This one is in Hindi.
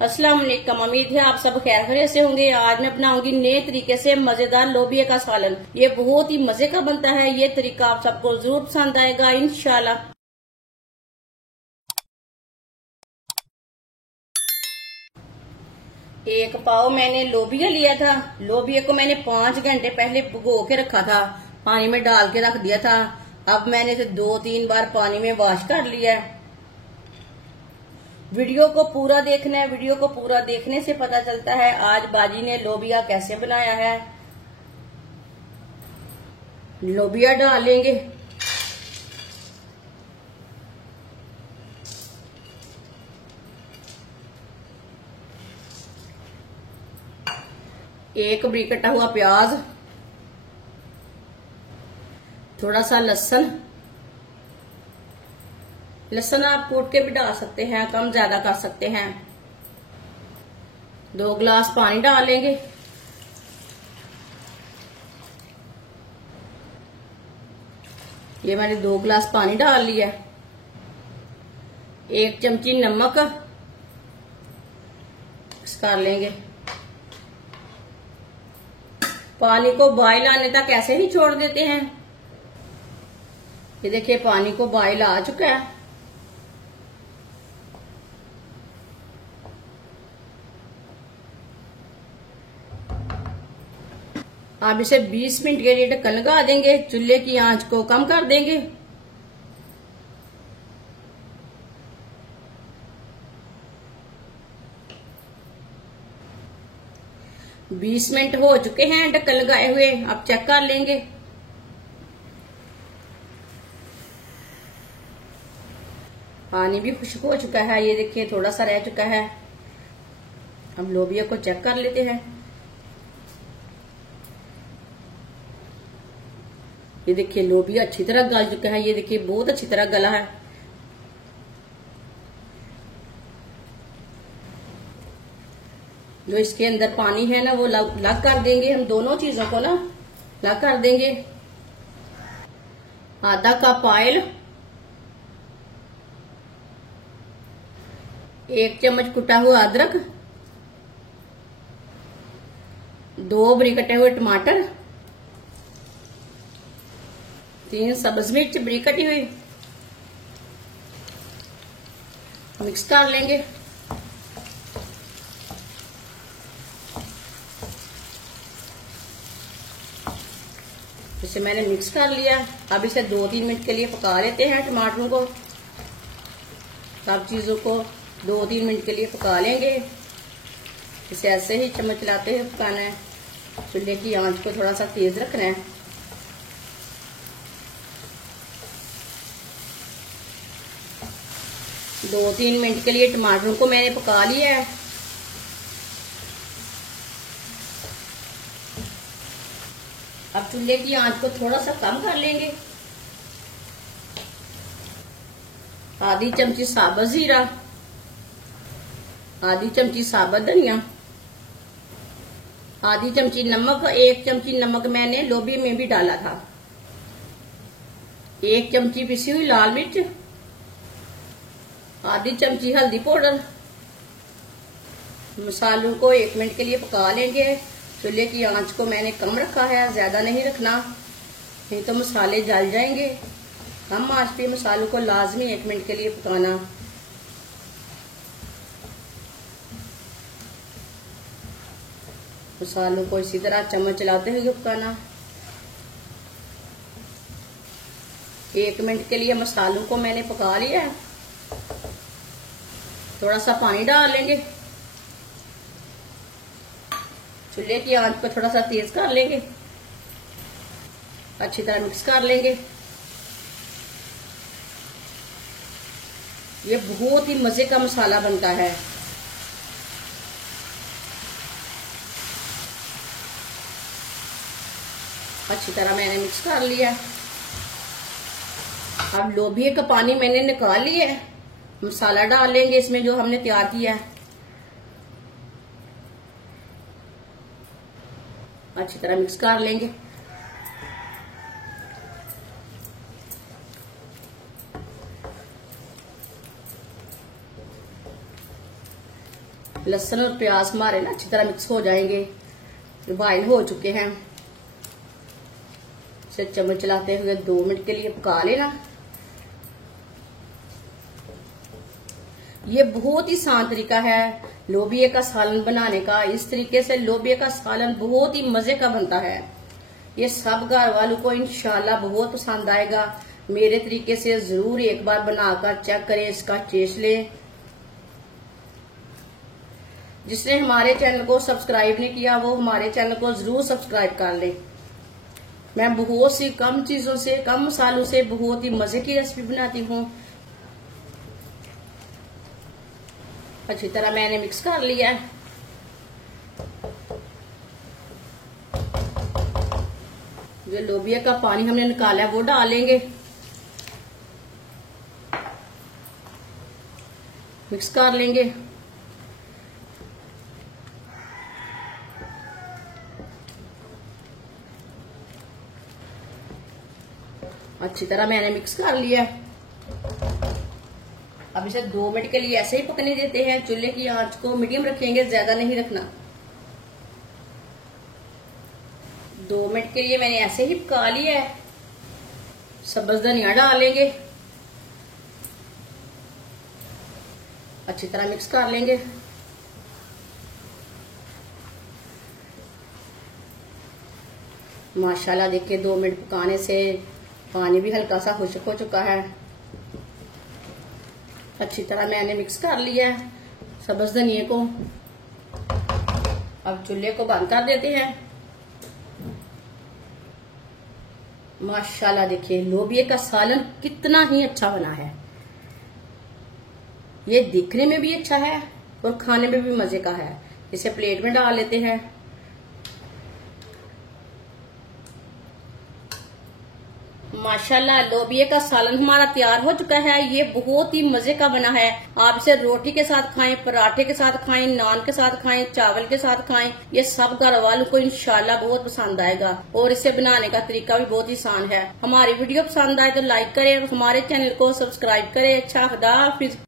अस्सलाम वालेकुम। उम्मीद है आप सब खैर खैरियत से होंगे। आज मैं अपनाऊंगी नए तरीके से मजेदार लोबिया का सालन। ये बहुत ही मजे का बनता है। ये तरीका आप सबको जरूर पसंद आएगा इंशाल्लाह। एक पाव मैंने लोबिया लिया था। लोबिया को मैंने 5 घंटे पहले भिगो के रखा था, पानी में डाल के रख दिया था। अब मैंने इसे 2-3 बार पानी में वॉश कर लिया है। वीडियो को पूरा देखना है। वीडियो को पूरा देखने से पता चलता है आज बाजी ने लोबिया कैसे बनाया है। लोबिया डालेंगे, एक बरीक कटा हुआ प्याज, थोड़ा सा लहसुन। लहसुन आप कूट के भी डाल सकते हैं, कम ज्यादा कर सकते हैं। 2 गिलास पानी डालेंगे। ये मैंने 2 गिलास पानी डाल लिया। 1 चमची नमक मिक्स कर लेंगे। पानी को बॉयल आने तक ऐसे ही छोड़ देते हैं। ये देखिए पानी को बॉयल आ चुका है। अब इसे 20 मिनट के लिए ढक्कन लगा देंगे। चूल्हे की आंच को कम कर देंगे। बीस मिनट हो चुके हैं ढक्कन लगाए हुए। अब चेक कर लेंगे। पानी भी खुश्क हो चुका है। ये देखिए थोड़ा सा रह चुका है। अब लोबिया को चेक कर लेते हैं। ये देखिए लोबिया अच्छी तरह गल चुका है। ये देखिए बहुत अच्छी तरह गला है। जो इसके अंदर पानी है ना वो लग कर देंगे। हम दोनों चीजों को ना लग कर देंगे। आधा कप ऑयल, 1 चम्मच कुटा हुआ अदरक, 2 बारीक कटे हुए टमाटर, 3 सब्ज मिर्च बारीक कटी हुई। मिक्स कर लेंगे। इसे मैंने मिक्स कर लिया। अब इसे 2-3 मिनट के लिए पका लेते हैं। टमाटरों को, सब चीजों को 2-3 मिनट के लिए पका लेंगे। इसे ऐसे ही चम्मच चलाते हुए पकाना है। चूल्हे की आंच को थोड़ा सा तेज रखना है। दो 3 मिनट के लिए टमाटरों को मैंने पका लिया है। अब चूल्हे की आंच को थोड़ा सा कम कर लेंगे। आधी चमची साबुत जीरा, आधी चमची साबुत धनिया, आधी चमची नमक। 1 चमची नमक मैंने लोबिया में भी डाला था। 1 चमची पिसी हुई लाल मिर्च, आधी चमची हल्दी पाउडर। मसालों को 1 मिनट के लिए पका लेंगे। चूल्हे की आंच को मैंने कम रखा है, ज्यादा नहीं रखना, नहीं तो मसाले जल जाएंगे। कम आंच पे मसालों को लाजमी 1 मिनट के लिए पकाना। मसालों को इसी तरह चम्मच चलाते हुए पकाना। 1 मिनट के लिए मसालों को मैंने पका लिया है। थोड़ा सा पानी डाल लेंगे। चूल्हे की आंच को थोड़ा सा तेज कर लेंगे। अच्छी तरह मिक्स कर लेंगे। ये बहुत ही मजे का मसाला बनता है। अच्छी तरह मैंने मिक्स कर लिया। अब लोबिया का पानी मैंने निकाल लिया है। मसाला डाल लेंगे इसमें जो हमने तैयार किया है। अच्छी तरह मिक्स कर लेंगे। लहसुन और प्याज हमारे ना अच्छी तरह मिक्स हो जाएंगे, बॉइल हो चुके हैं। इसे चम्मच चलाते हुए 2 मिनट के लिए पका लेना। ये बहुत ही आसान तरीका है लोबिया का सालन बनाने का। इस तरीके से लोबिया का सालन बहुत ही मजे का बनता है। ये सब घर वालों को इंशाल्लाह बहुत पसंद आएगा। मेरे तरीके से जरूर एक बार बनाकर चेक करें, इसका टेस्ट लें। जिसने हमारे चैनल को सब्सक्राइब नहीं किया वो हमारे चैनल को जरूर सब्सक्राइब कर ले। मैं बहुत सी कम चीजों से, कम मसालों से बहुत ही मजे की रेसिपी बनाती हूँ। अच्छी तरह मैंने मिक्स कर लिया है। जो लोबिया का पानी हमने निकाला है वो डालेंगे, मिक्स कर लेंगे। अच्छी तरह मैंने मिक्स कर लिया। अब इसे 2 मिनट के लिए ऐसे ही पकने देते हैं। चूल्हे की आंच को मीडियम रखेंगे, ज्यादा नहीं रखना। 2 मिनट के लिए मैंने ऐसे ही पका लिया है। सब्ज धनिया डालेंगे, अच्छी तरह मिक्स कर लेंगे। माशाल्लाह देखिए 2 मिनट पकाने से पानी भी हल्का सा खुश्क हो चुका है। अच्छी तरह मैंने मिक्स कर लिया है सब्ज धनिया को। अब चूल्हे को बंद कर देते हैं। माशाल्लाह देखिए लोबिया का सालन कितना ही अच्छा बना है। ये दिखने में भी अच्छा है और खाने में भी मजे का है। इसे प्लेट में डाल लेते हैं। माशाल्लाह लोबिया का सालन हमारा तैयार हो चुका है। ये बहुत ही मजे का बना है। आप इसे रोटी के साथ खाएं, पराठे के साथ खाएं, नान के साथ खाएं, चावल के साथ खाएं। ये सब घर वालों को इंशाल्लाह बहुत पसंद आएगा और इसे बनाने का तरीका भी बहुत ही आसान है। हमारी वीडियो पसंद आए तो लाइक करें और हमारे चैनल को सब्सक्राइब करें। अच्छा, खुदा हाफिज।